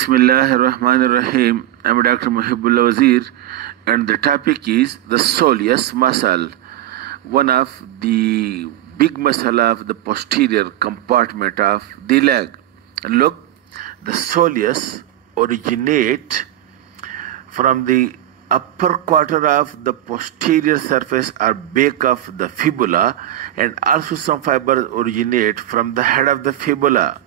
Bismillahirrahmanirrahim. I'm Dr. Mohaibullah Wazir, and the topic is the soleus muscle, one of the big muscle of the posterior compartment of the leg. Look, the soleus originate from the upper quarter of the posterior surface or back of the fibula, and also some fibers originate from the head of the fibula.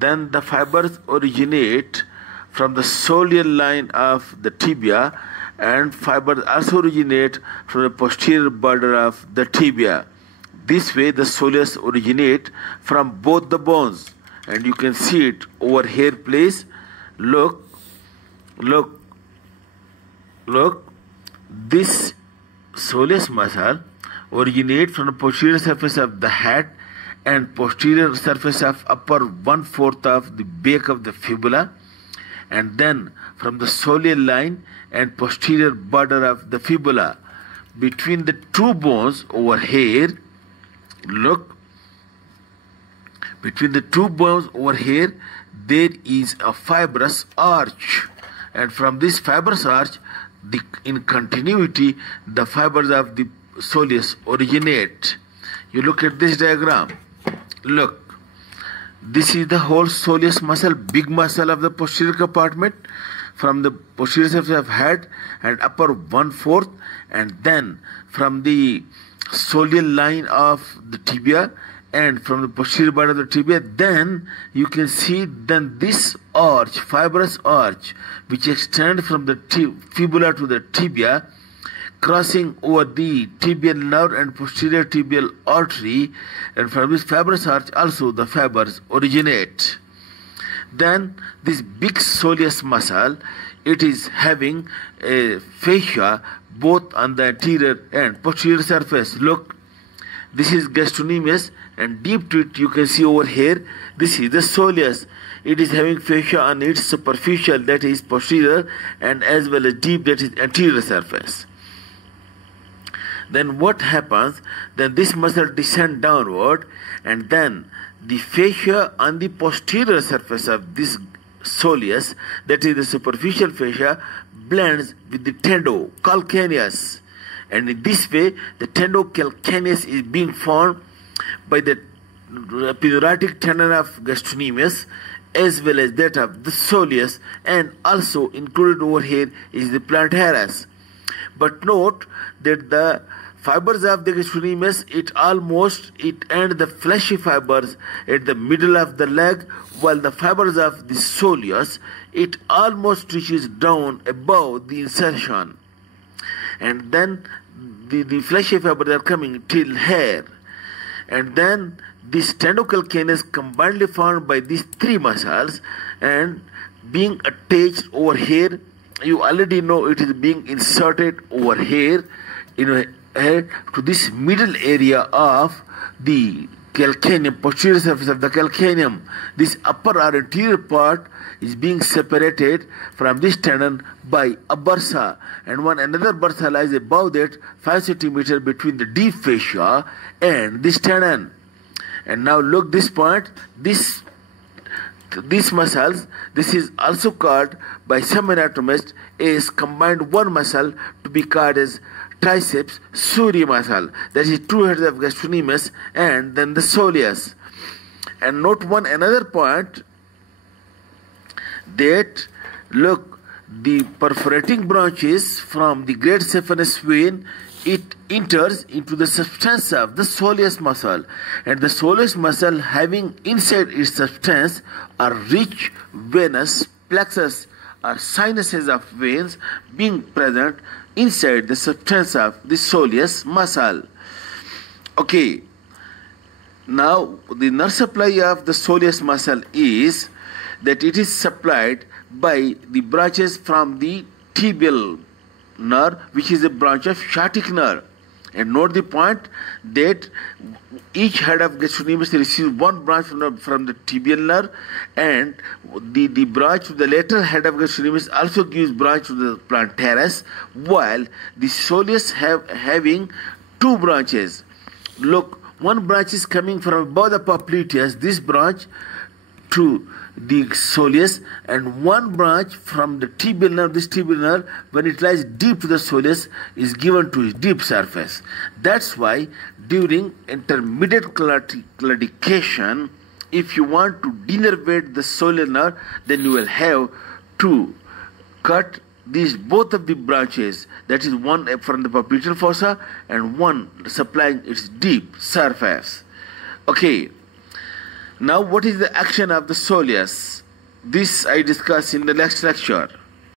Then the fibers originate from the soleal line of the tibia, and fibers also originate from the posterior border of the tibia. This way the soleus originate from both the bones, and you can see it over here, please. Look, this soleus muscle originates from the posterior surface of the head and posterior surface of upper 1/4 of the back of the fibula, and then from the soleal line and posterior border of the fibula. Between the two bones over here, look, between the two bones over here there is a fibrous arch, and from this fibrous arch, in continuity, the fibers of the soleus originate. You look at this diagram. Look, this is the whole soleus muscle, big muscle of the posterior compartment, from the posterior surface of head and upper 1/4, and then from the soleal line of the tibia and from the posterior part of the tibia. Then you can see this arch, fibrous arch, which extends from the fibula to the tibia, crossing over the tibial nerve and posterior tibial artery, and from this fibrous arch also the fibers originate. Then this big soleus muscle, it is having a fascia both on the anterior and posterior surface. Look, this is gastrocnemius, and deep to it you can see over here, this is the soleus. It is having fascia on its superficial, that is posterior, and as well as deep, that is anterior surface. Then what happens? Then this muscle descends downward, and then the fascia on the posterior surface of this soleus, that is the superficial fascia, blends with the tendocalcaneus, and in this way the tendocalcaneus is being formed by the epineuritic tendon of gastrocnemius as well as that of the soleus, and also included over here is the plantaris. But note that the fibers of the gastrocnemius, it end the fleshy fibers at the middle of the leg, while the fibers of the soleus, it almost reaches down above the insertion, and then the fleshy fibers are coming till here, and then this tendocalcaneus combinedly formed by these three muscles and being attached over here. You already know it is being inserted over here, to this middle area of the calcaneum, posterior surface of the calcaneum. This upper or anterior part is being separated from this tendon by a bursa, and another bursa lies above that 5 cm between the deep fascia and this tendon. And now look this point, these muscles, this is also called by some anatomists as combined one muscle, to be called as triceps suri muscle, that is two heads of gastrocnemius and then the soleus. And note another point, that look, the perforating branches from the great saphenous vein, it enters into the substance of the soleus muscle, and the soleus muscle having inside its substance are rich venous plexus or sinuses of veins being present inside the substance of the soleus muscle. Okay, now the nerve supply of the soleus muscle is that it is supplied by the branches from the tibial nerve, which is a branch of sciatic nerve. And note the point that each head of gastrocnemius receives one branch from the tibial nerve, and the branch to the lateral head of gastrocnemius also gives branch to the plantaris, while the soleus having two branches. Look, one branch is coming from above the popliteus. This branch to the soleus, and one branch from the tibial nerve, this tibial nerve, when it lies deep to the soleus, is given to its deep surface. That's why during intermediate claudication, if you want to denervate the soleus nerve, then you will have to cut these both of the branches, that is one from the popliteal fossa and one supplying its deep surface. Okay, now what is the action of the soleus? This I discuss in the next lecture.